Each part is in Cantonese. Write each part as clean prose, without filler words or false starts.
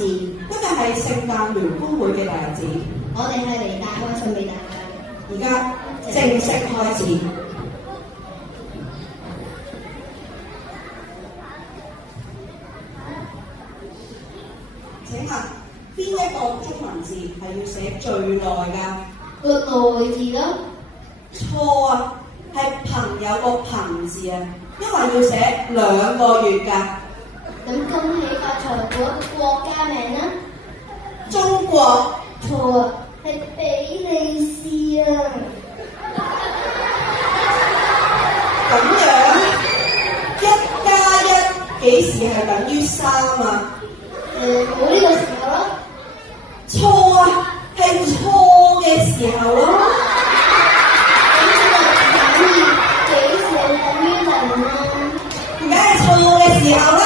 事。今日係聖誕聯歡會嘅大日子，我哋係嚟帶開信俾大家嘅。而家正式開始。請問邊一個中文字係要寫最耐㗎？個耐字咯。錯啊，係朋友個朋字啊，因為要寫2個月㗎。咁恭喜發財嗰個國家名呢？中國。錯啊，係比利時啊。咁樣1+1幾時係等於3啊？冇呢個時候咯。錯啊，係錯嘅時候咯。咁1減2幾時係等於0啊？梗係錯嘅時候啦。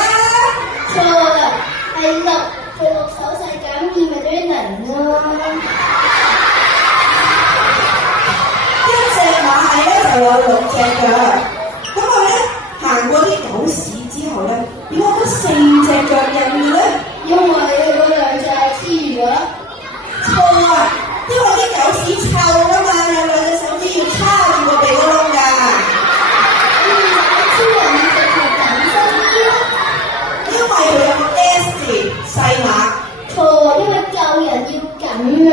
錯啦，係6做6手勢減2咪等於0咯。一隻螞蟻咧就有6隻腳，咁佢咧行過啲狗屎之後咧，點解得4隻腳印嘅咧？因為嗰2隻係黐住咗。錯啊，因為啲狗屎臭㗎嘛，有2隻手指要叉住個鼻哥窿㗎。超人要直頭緊身啲咯。因為佢有個 S 字細碼。錯，因為救人要緊啊。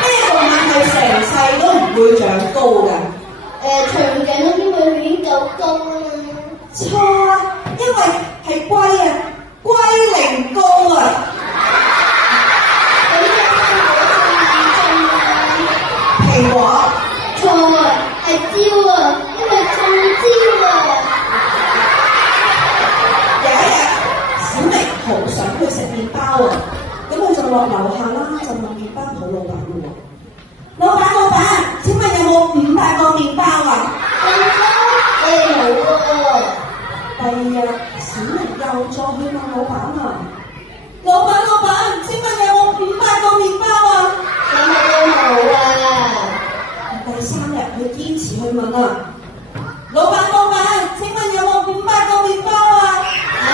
咩動物係成世都唔會長高㗎？長頸鹿因為佢已經夠高啦嘛。錯啊，因為係龜啊，龜苓膏啊。咁隻生果最嚴重啊。蘋果。錯啊，係蕉啊，因為中招啊。有一日，小明好想去食麵包啊，咁佢就落樓下啦，就問麵包鋪老闆喎：老闆，請問有冇500個麵包啊？咁多？冇喎。第2日，小明又再去問老闆啊：老闆，請問有冇500個麵包啊？咁咪都冇啊。第3日，佢堅持去問啊：老闆，請問有冇500個麵包啊？小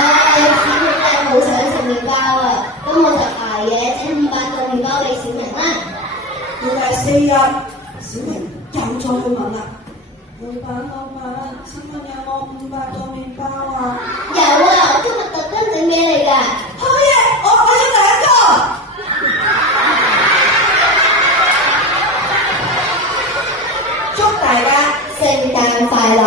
明真係好想食麵包啊，咁我就捱夜整500個麵包俾小明啦。到第4日，小明又再去問啦：老闆，請問有冇500個麵包啊？有啊，今日特登整俾你㗎。好嘢，我要2個。祝大家聖誕快樂！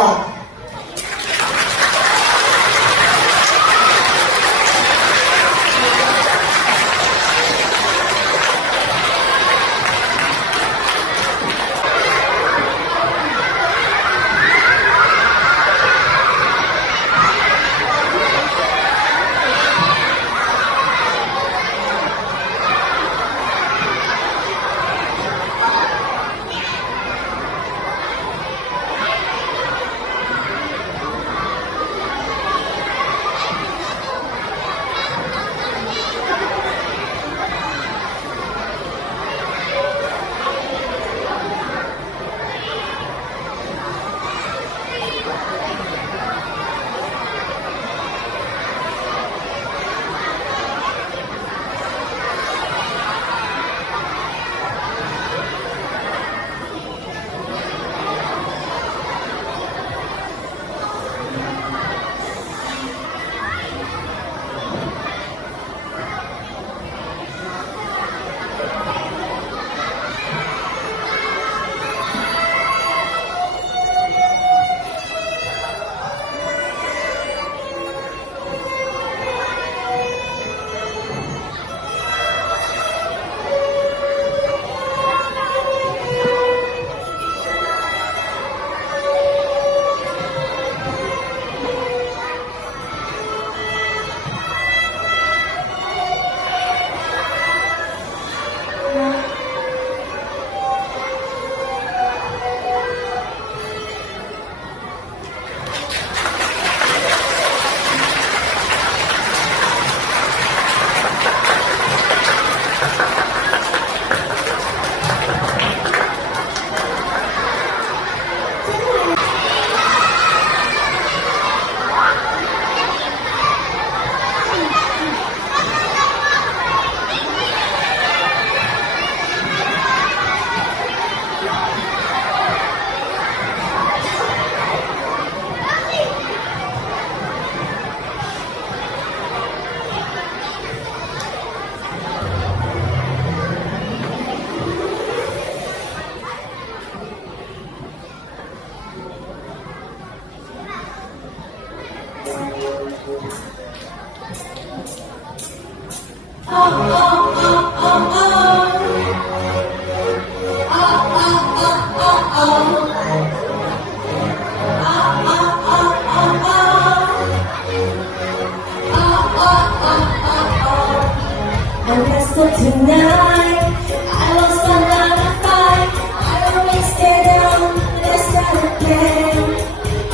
And that's for tonight. I lost another fight. I always stay down. Let's start again.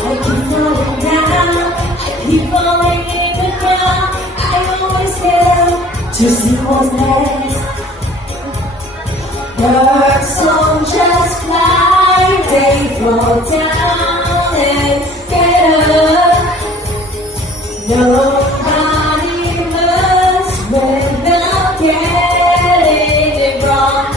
I keep falling down. I keep falling in the ground. I always get up to see what's next. Birds don't just fly. They fall down and get up. Nobody learns without getting it wrong.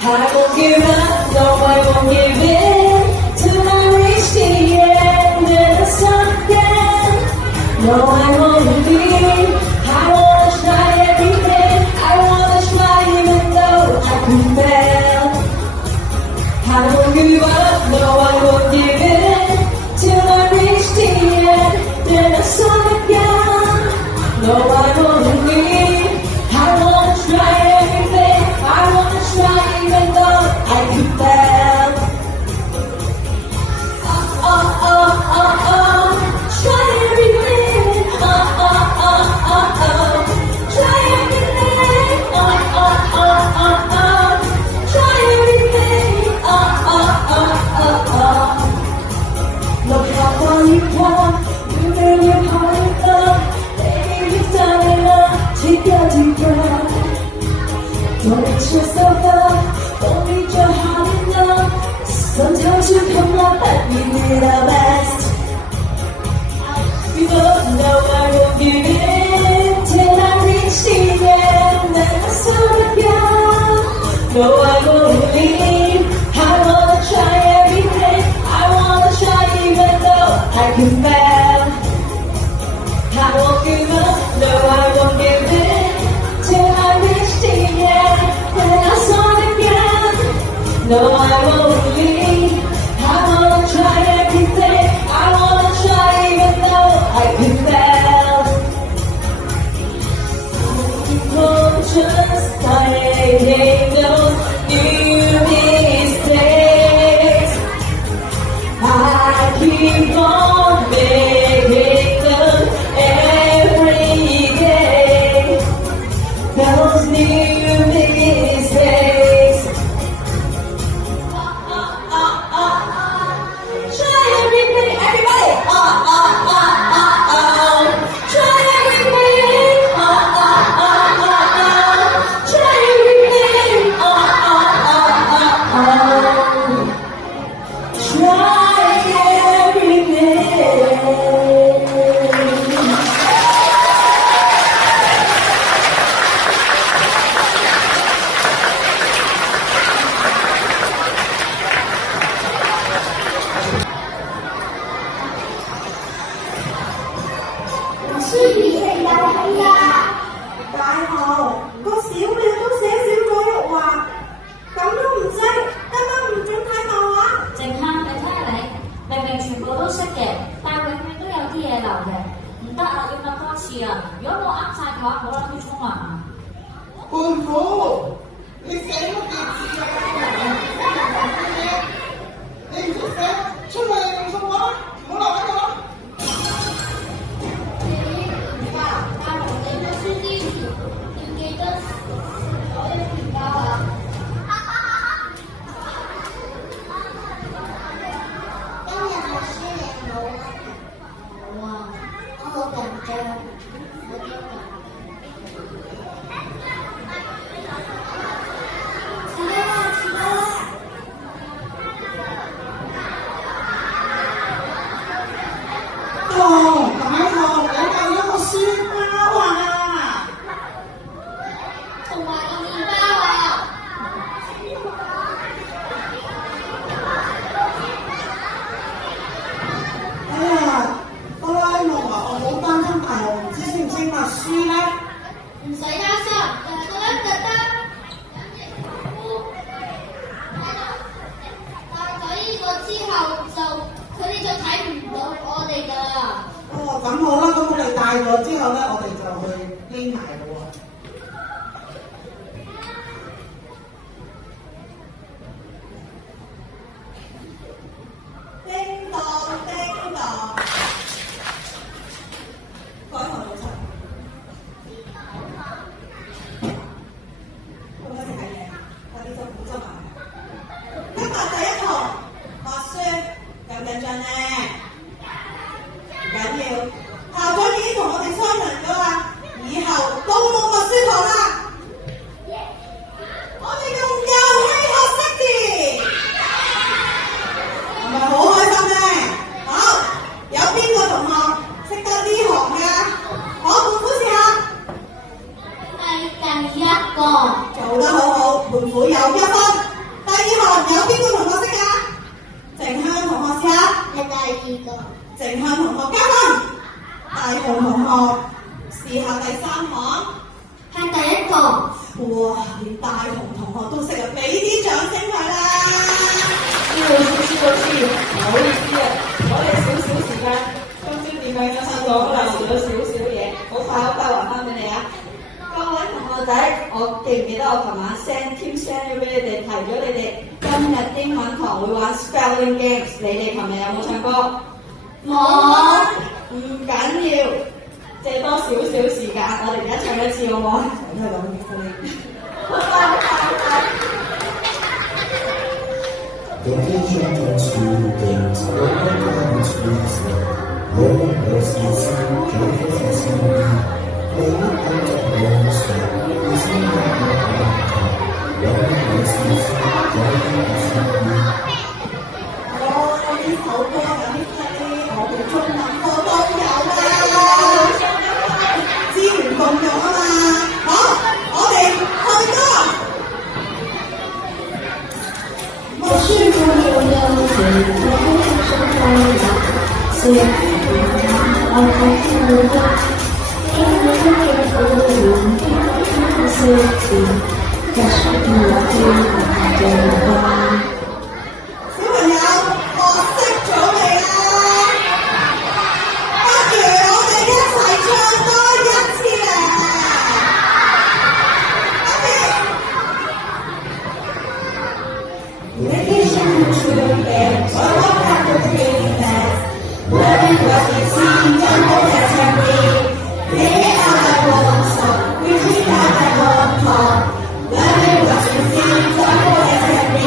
I won't give up, no I won't give in till I reach the end and the sun again. No I won't leave, I wanna try everything. I wanna try even though I could fail. I won't give up, no I won't give in till I reach the end and the sun again. No I won't leave, I wanna try everything. I wanna try even though I could fail. Try everything. Try everything. Try everything. Look how far you've come. You made your heart enough. Baby, you've done enough. Take a deep breath. Don't beat yourself up. Don't beat your heart enough. Sometimes you come up and we did our best. You don't know I will give in till I reach the end and the sun again. No, I won't leave. I wanna try everything. I wanna try even though I can fail. I won't give up. No, I won't give in till I reach the end and the sun again. No, I won't leave. I wanna try everything. I wanna try even though I can fail. Just finding those new mistakes. I keep on making them every day. Those new mistakes. Try everything, everybody. Try everything. Try everything.咁好啦，咁我哋大個之後咧，我哋就去匿埋咯喎。做得好好，胖虎有1分。第2項有邊個同學識㗎？靜香同學試下。係第2個。靜香同學加分。大雄同學試下第3項。係第1個。哇！連大雄同學都識啊，俾啲掌聲佢啦！知道唔好意思啊，我哋少少時間，今朝點解啱啱講漏咗少少嘢，好快還翻俾你啊！各位同學仔，我記唔記得我琴晚 send 咗俾你哋，提咗你哋今日英文堂會玩 spelling games，你哋琴日有冇唱歌？冇。唔緊要，借多少少時間，我哋而家唱一次好唔好？都係講嘅聲音。The vision of students, all the parents reason, all the persons and judges and me, all the parents is in the heart, all the persons and judges and me. 呢首歌有啲聽，我哋中文課都有啊，資源共用啊嘛。好，我哋去歌。我是不留了最后一声快乐，虽然我还是我，因为这个永远的事情，这是我最爱的话。小朋友學識咗未啊？不如我哋一齊唱多一次咧！Vacation to the bed, or walk out the dreamland. Learning what we see, don't know that can be. Maybe out at home, so we read out at home, home. Learning what we see, don't know that can be.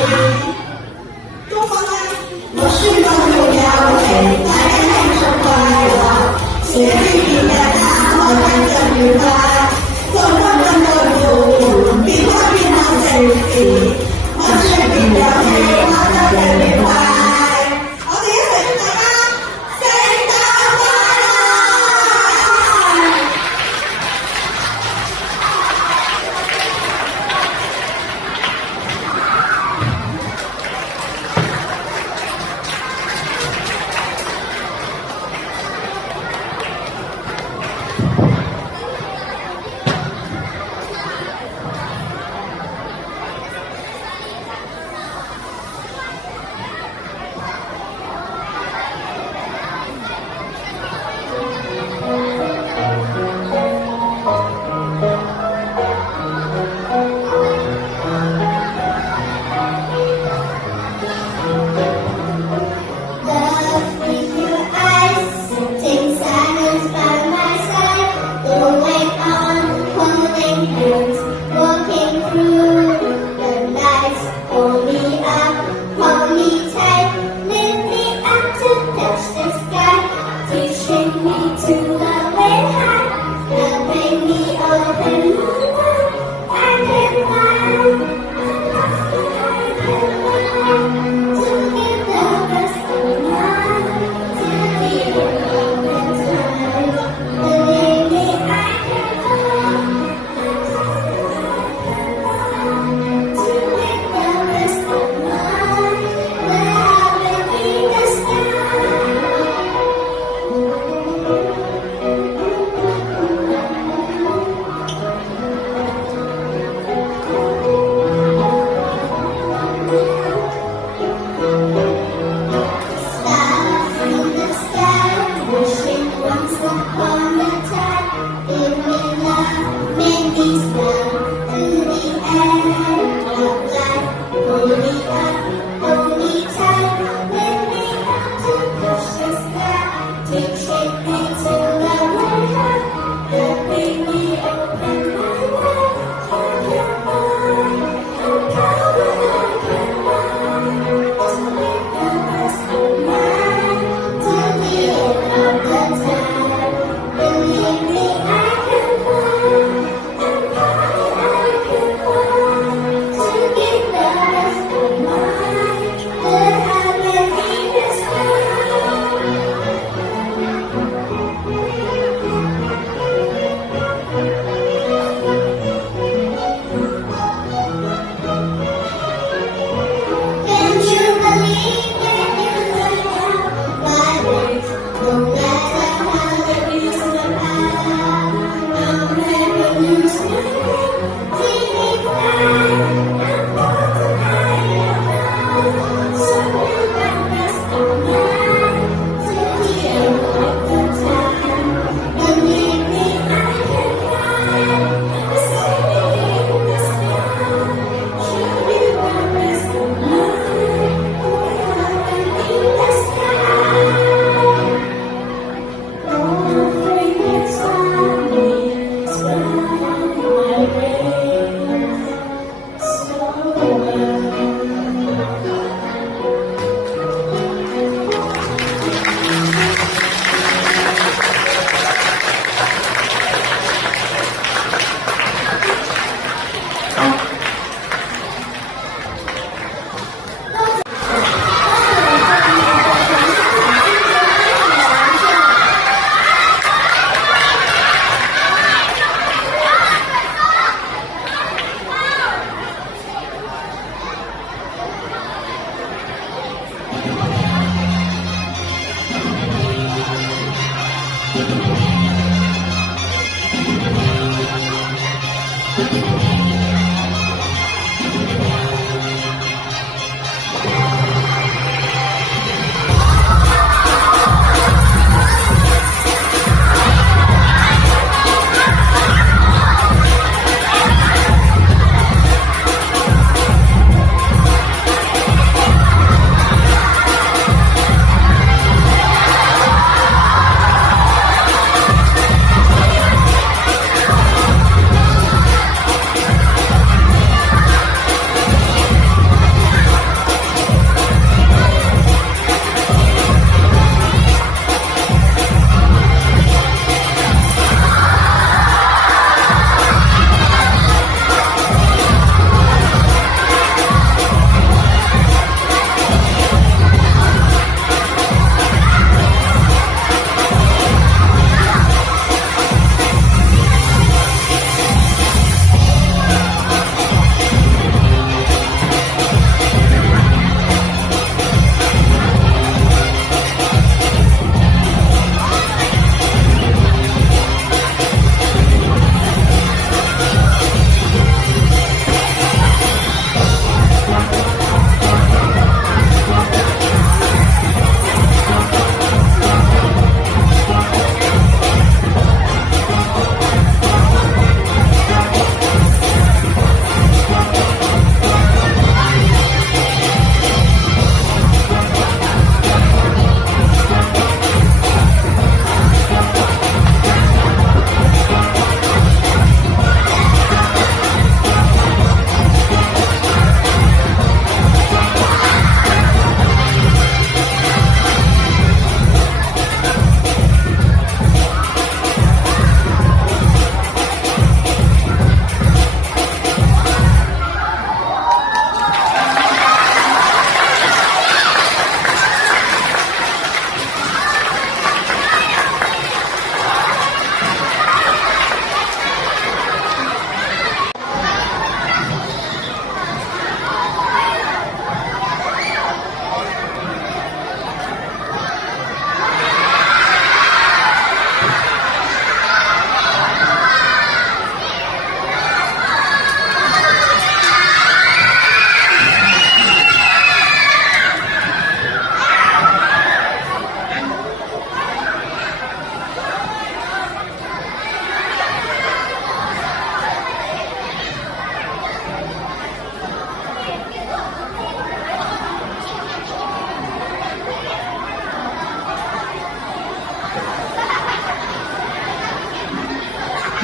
「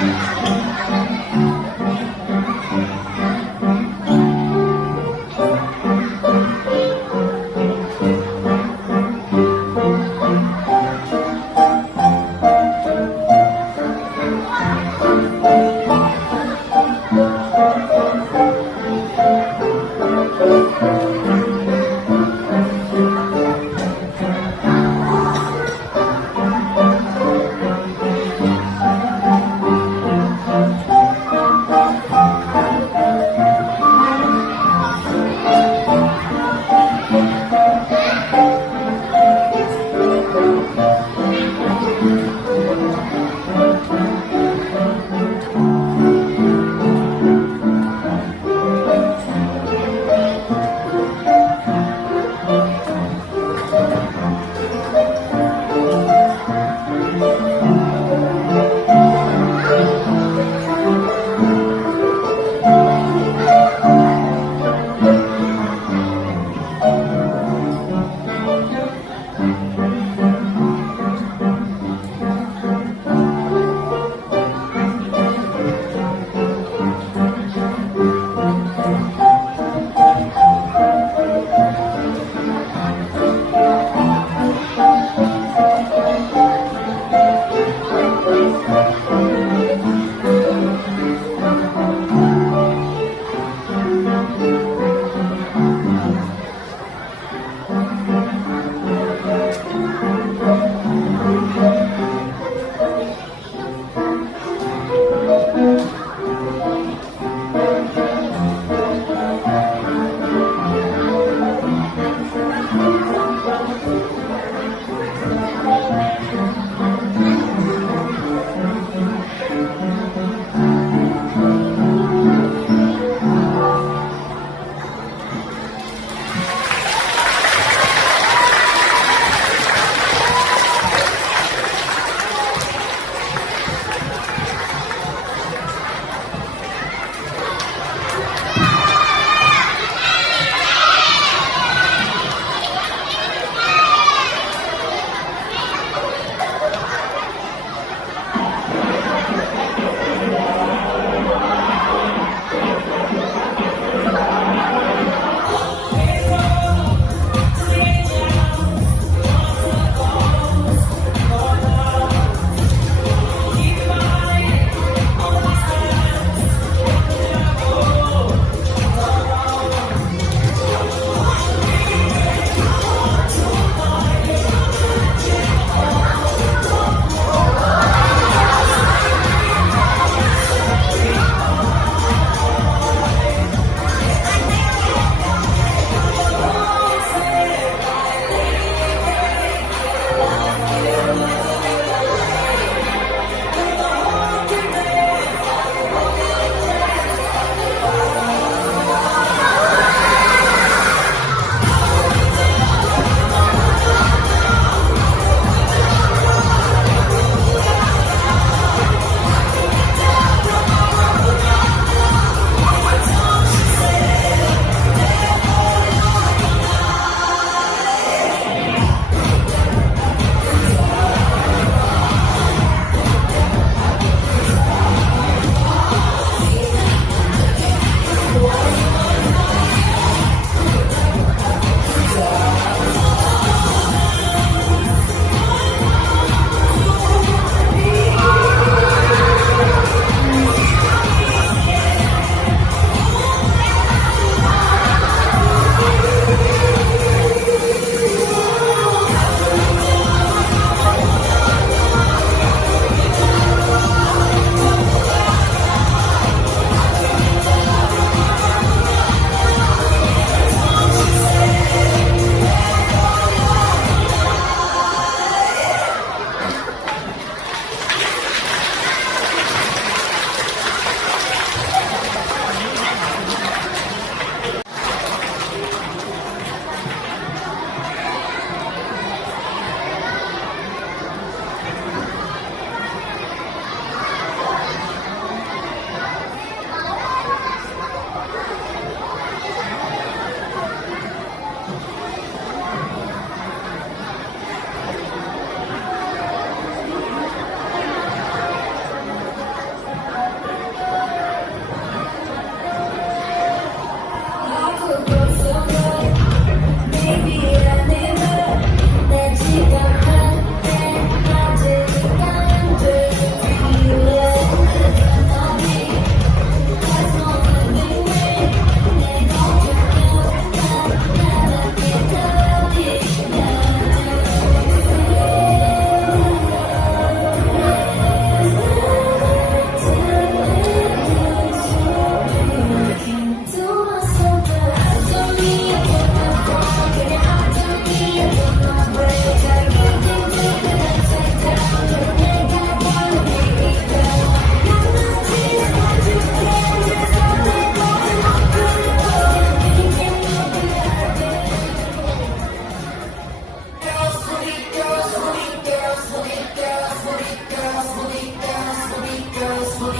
「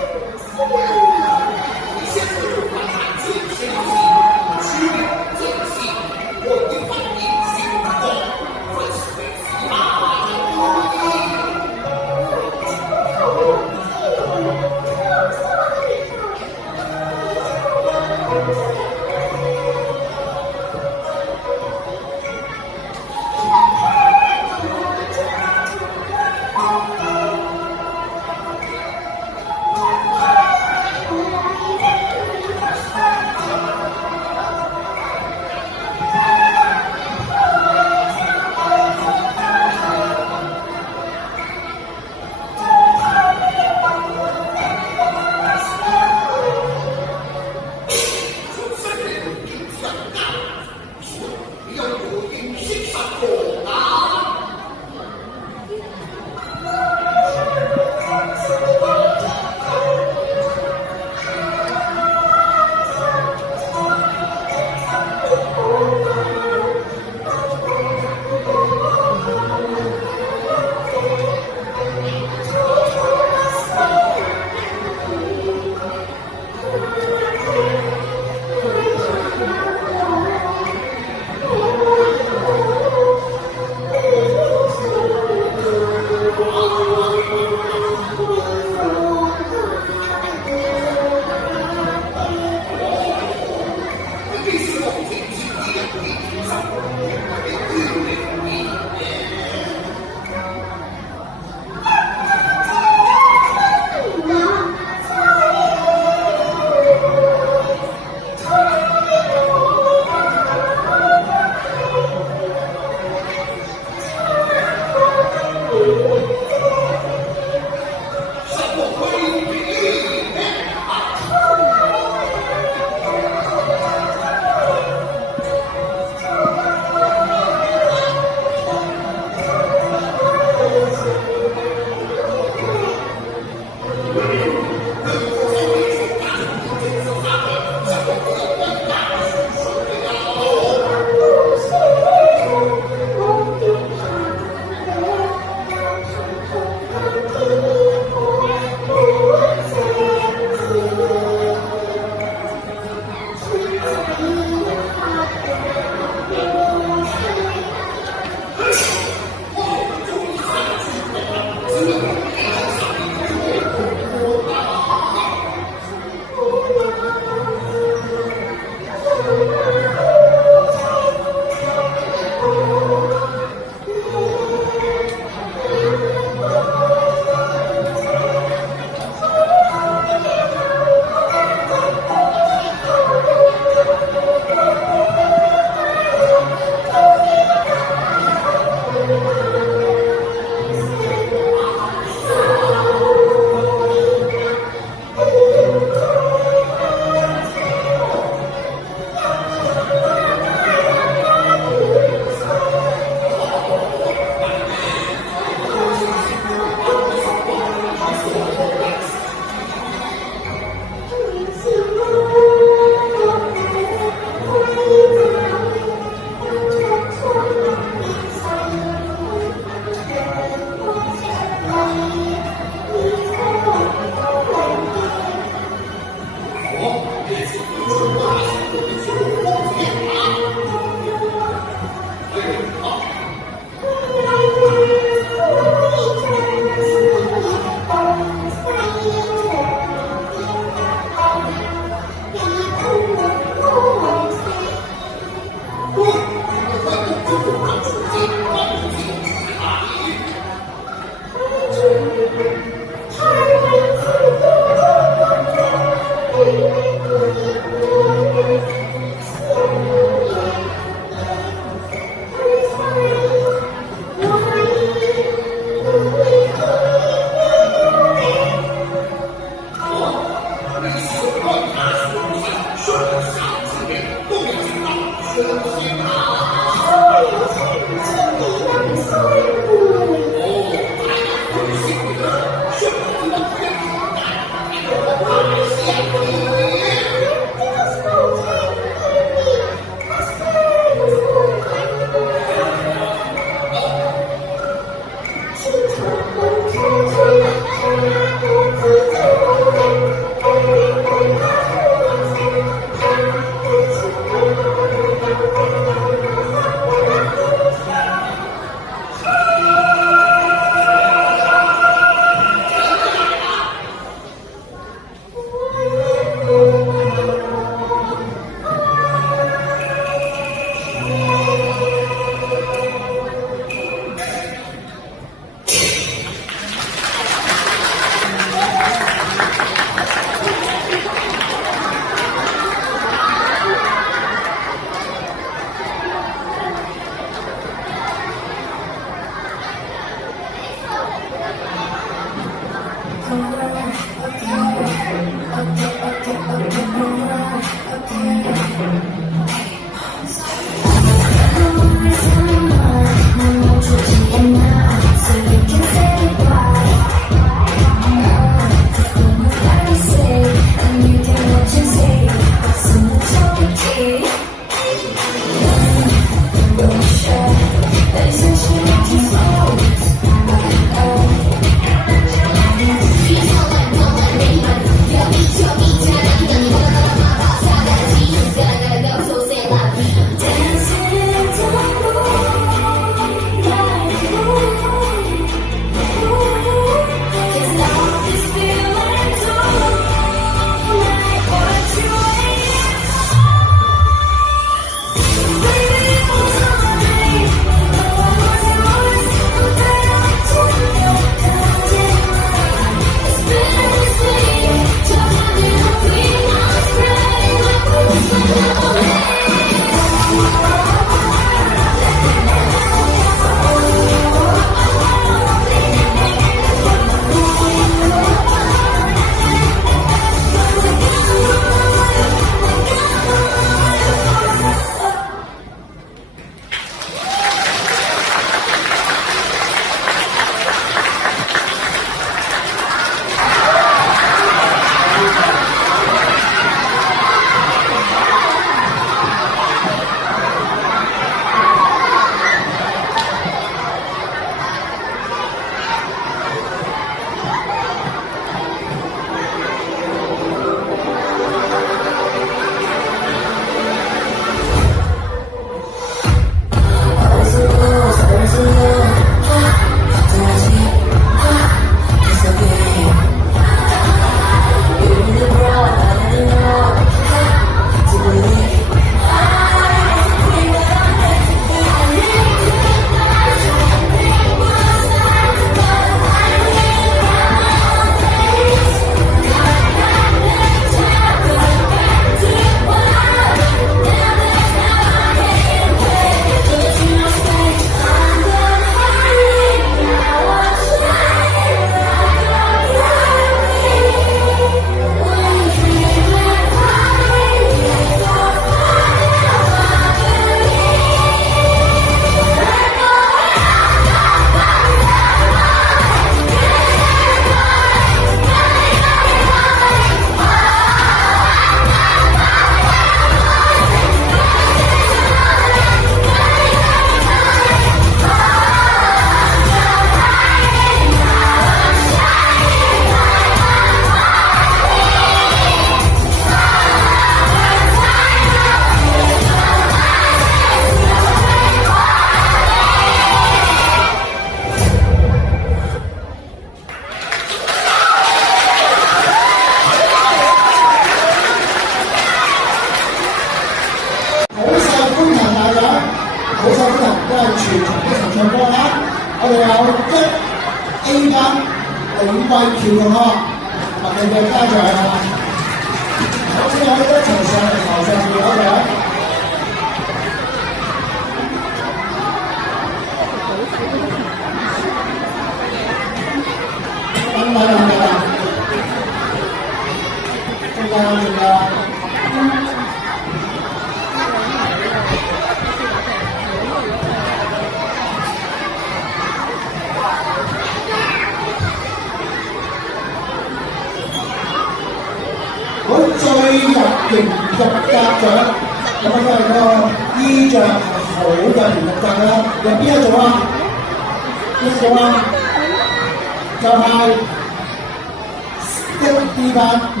1D 班唔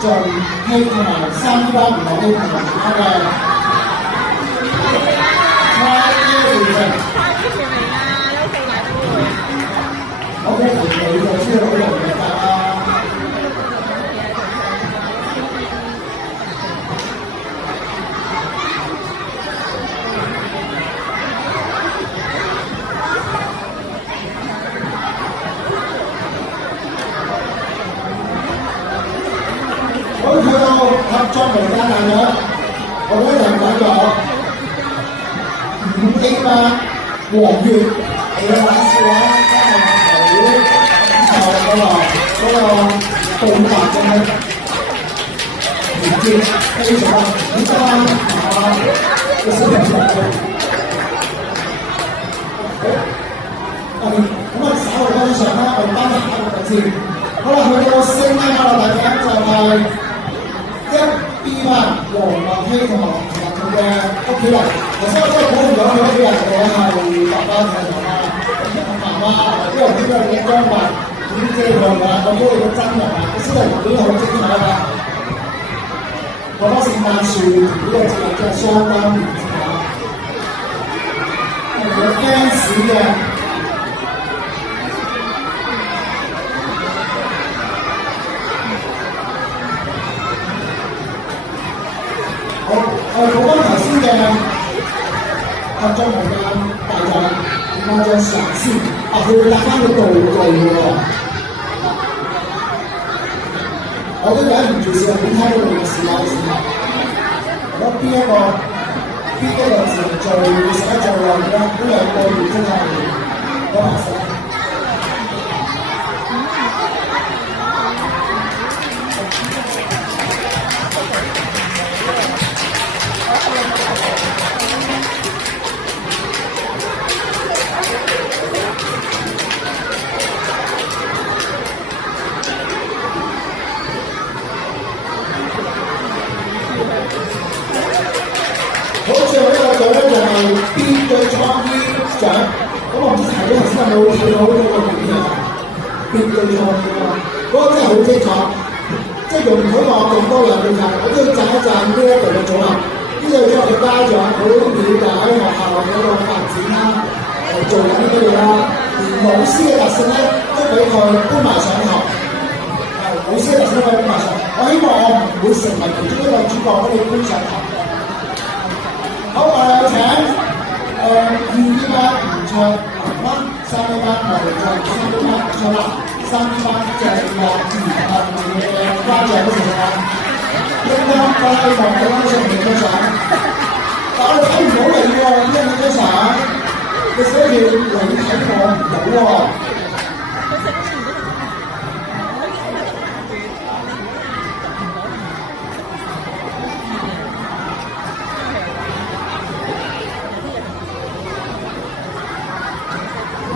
做戲同埋3D 班唔攞戲同埋其他嘅。名單大咗，我覺得就揀咗5A8黃月，你嘅玩笑話真係好嗰個對白真係連接非常好多嘅小朋友。咁啊，稍後跟上啦，我哋翻下一個位置。好啦，去到4米啦，大家就係1B8黃文希同埋佢嘅屋企人。頭先我真係估唔到佢屋企人嘅係爸爸同埋媽媽，因為呢個嘅裝扮已經遮佢㗎，我估佢個真人啊，個小朋友已經好精彩啦。我覺得聖誕樹呢個節日真係相當唔錯，有 fans 嘅。好，我哋講翻頭先嘅合作同嘅大獎，點解張相先？啊，佢會帶翻個道具喎。我都忍唔住笑，點睇到你嘅視眼先？我邊一個字最寫最耐咧？都有個月真係嗰下寫。好，最後一個獎咧就係編劇創意獎。咁我唔知睇咗頭先有冇睇到嗰個片啊？編劇創意啊，嗰個真係好精彩，即係容許我咁多人去睇，我都要讚一讚呢一隊嘅組合。呢隊組合嘅家長好了解學校嗰個發展啦，做緊啲乜嘢啦，連老師嘅特性咧都俾佢搬埋上學。老師嘅特性都俾佢搬埋上，我希望我唔會成為其中一個主角俾你搬上學。好，我哋有請2B8吳卓林啦，3B8劉俊，3B8卓立，3B8鄭樂兒嘅家長嗰陣啊，應該我希望你啱先影張相，但我睇唔到你喎，點解影張相？你寫住你睇我唔到喎。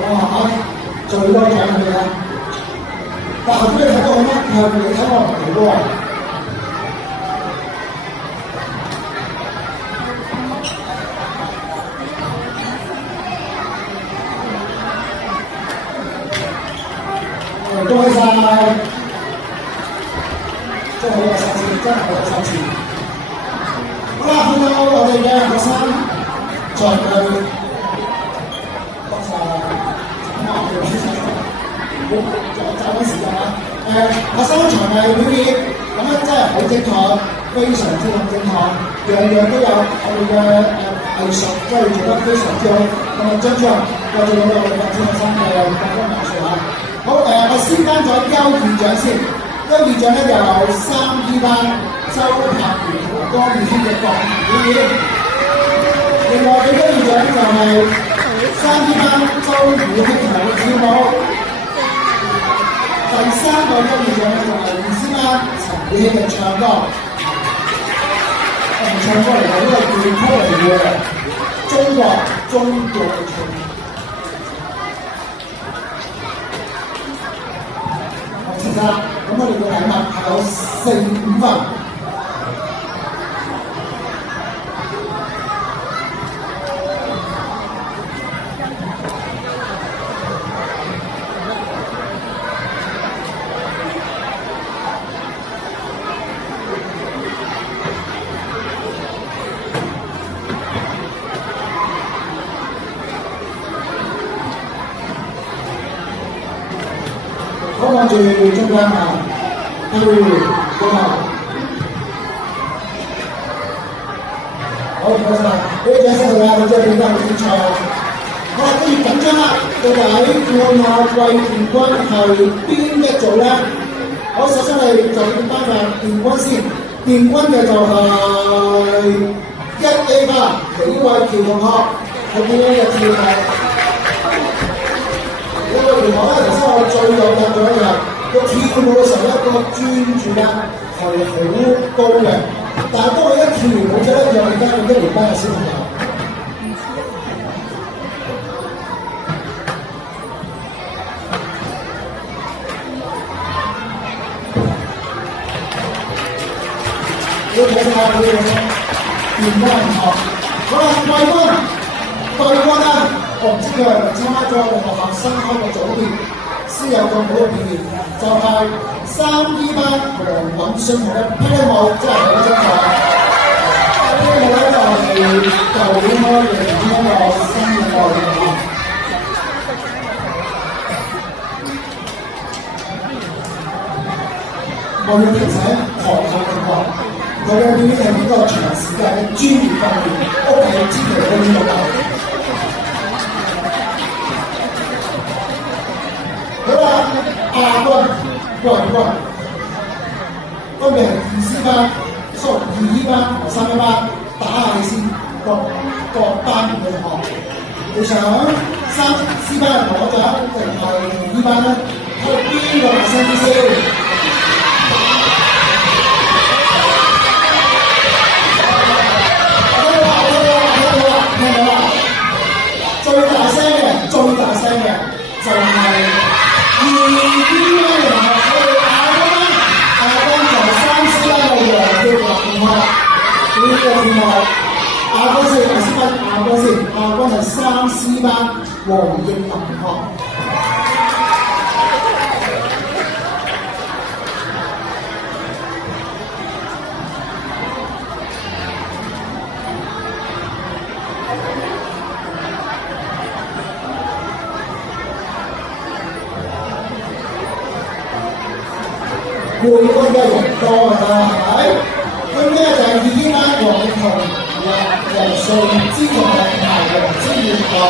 哇！最多獎佢啦，但後邊你睇到我乜？後邊你睇我唔到喎。恭喜晒！真係好有心思，真係好有心思。好啦，去到我哋嘅學生在佢。就揸緊時間啦！學生場藝表演咁樣真係好精彩，非常之咁精彩，樣樣都有我哋嘅藝術，真係做得非常之好。咁啊，張主任繼續努力我哋發展學生嘅各方藝術嚇。好我先頒咗優異獎先，優異獎咧由3B8周柏源同江宇軒嘅鋼琴表演。另外嘅優異獎就係3B8周宇軒同埋嘅跳舞。第3個優異獎咧就係2C8陳宇軒嘅唱歌，唱歌嚟講呢個粵曲嚟嘅，中國嘅唱。其實咁我哋嘅題目係有4-5分。好，望住中間啊，跟住過後，好唔該晒，呢啲獎先嚟啦，我真係變得好精彩。好啦，跟住緊張啦，到底冠亞季冠軍係邊一組咧？好，首先我哋就要頒發冠軍先。殿軍嘅就係1A 班李慧喬同學，係點樣嘅跳法？呢個同學咧，頭先我最有印象就係佢跳舞嘅時候咧，個專注力係好高嘅。但係當佢一跳完舞之後咧，又係翻1年班嘅小朋友。你睇下佢哋電光同學，好啦，季軍啊！我唔知佢係咪參加咗我哋學校新開嘅組別，先有咁好嘅表現，就係3E 班黃允信同嘅霹靂舞，真係好精彩。霹靂舞咧就係舊年開嘅一個新嘅內容。我要提醒學校同學。佢嘅表演係經過長時間嘅專業訓練，屋企千祈唔好亂搞。好啦，亞軍季軍，分別係2C 班、2E 班同3E 班，打下你先，各班嘅同學。你想3C 班嘅攞獎定係2E 班咧？睇邊個大聲啲先？最大聲嘅就係2E 班嘅同學，亞軍就係3C 班嘅黃傑林同學，呢個同學亞軍先，亞軍係3C 班黃傑林同學。冠軍嘅人多啊，係咪？咁咧就係2E 班黃力同楊順之同埋黃之源同學。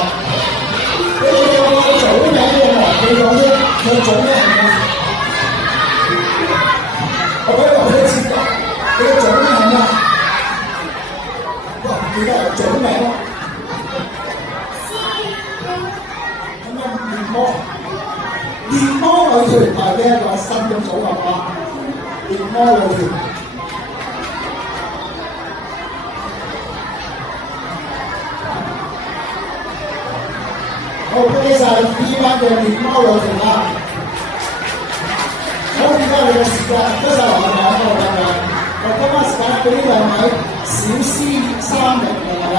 你哋有個組名嘅忘記咗啫，佢組咩係咩？我俾我哋知道，你嘅組名係咩？哇，記得係組名咯。咁啊，電魔女團係呢一個新嘅組合啊！電魔女團，好，恭喜晒2E 班嘅電魔女團啦！好，而家你嘅時間，多謝我哋兩個朋友。我今晚時間俾呢兩位小C3名嚟啦。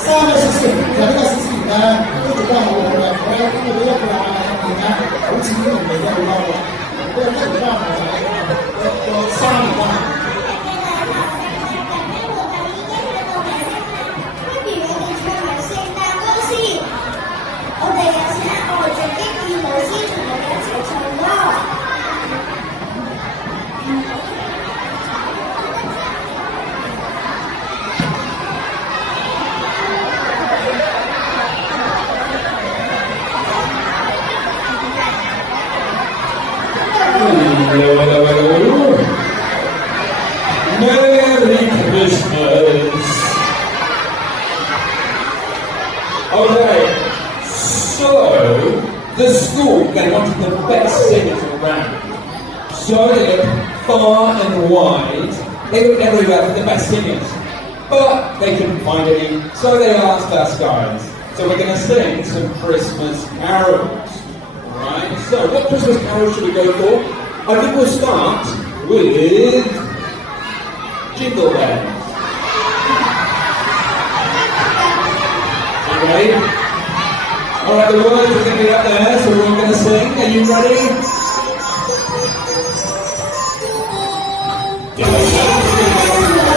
3位小C，其實呢個小C員咧都做得好好嘅，我咧經過呢一個禮拜入面咧，好似已經唔嚟得好多喎。因為1年班同埋個3年班。Hello. Merry Christmas. Okay, so the school they wanted the best singers around. So they looked far and wide. They looked everywhere for the best singers. But they couldn't find any, so they asked us guys. So we're going to sing some Christmas carols. Right, so what Christmas carol should we go for? I think we'll start with Jingle Bells. Okay? Alright, the words are going to be up there, so we're all going to sing. Are you ready? Jingle bell, jingle bell.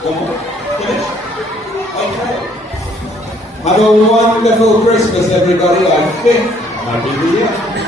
One more. Finish. Okay. Have a wonderful Christmas, everybody. I think might be the year.